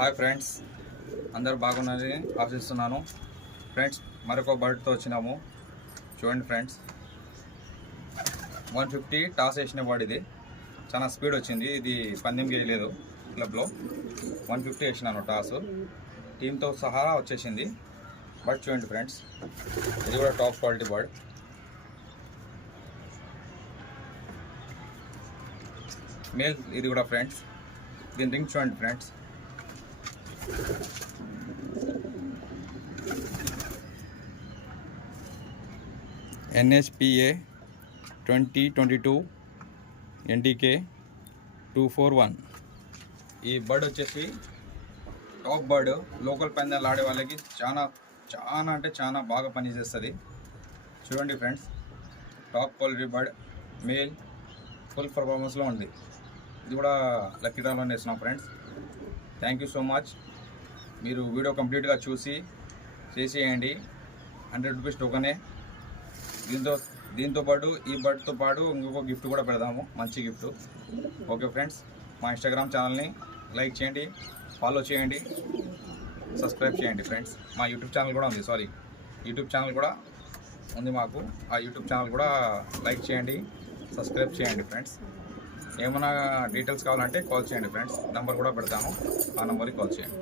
Hi friends, అందరు బాగున్నారని ఆశిస్తున్నాను. ఫ్రెండ్స్, మరొక బర్డ్తో వచ్చినాము. చూడండి ఫ్రెండ్స్, 150 టాస్ వేసిన బర్డ్. ఇది చాలా స్పీడ్ వచ్చింది. ఇది పందెం గేయలేదు క్లబ్లో. 150 వేసినాను టాస్. టీంతో సహా వచ్చేసింది. బర్డ్ చూడండి ఫ్రెండ్స్, ఇది కూడా టాప్ క్వాలిటీ బర్డ్. మేల్ ఇది కూడా ఫ్రెండ్స్. దీని రింగ్ చూడండి ఫ్రెండ్స్. NSPA 2022 NTK 241. ఈ బర్డ్ వచ్చేసి టాప్ బర్డ్. లోకల్ పందాలు ఆడే వాళ్ళకి చాలా అంటే చాలా బాగా పనిచేస్తుంది. చూడండి friends, top quality bird. Male full పర్ఫార్మెన్స్లో ఉంది. ఇది కూడా లక్కీ డ్రాలో వేసినాం friends. Thank you so much. మీరు వీడియో కంప్లీట్గా చూసి చేసేయండి. 100 రూపీస్ టోకనే. దీంతో పాటు ఈ బర్డ్తో పాటు ఇంకొక గిఫ్ట్ కూడా పెడదాము, మంచి గిఫ్ట్. ఓకే ఫ్రెండ్స్, మా ఇన్స్టాగ్రామ్ ఛానల్ని లైక్ చేయండి, ఫాలో చేయండి, సబ్స్క్రైబ్ చేయండి ఫ్రెండ్స్. మా యూట్యూబ్ ఛానల్ కూడా ఉంది, యూట్యూబ్ ఛానల్ కూడా ఉంది మాకు. ఆ యూట్యూబ్ ఛానల్ కూడా లైక్ చేయండి, సబ్స్క్రైబ్ చేయండి ఫ్రెండ్స్. ఏమైనా డీటెయిల్స్ కావాలంటే కాల్ చేయండి ఫ్రెండ్స్. నెంబర్ కూడా పెడతాను, ఆ నెంబర్కి కాల్ చేయండి.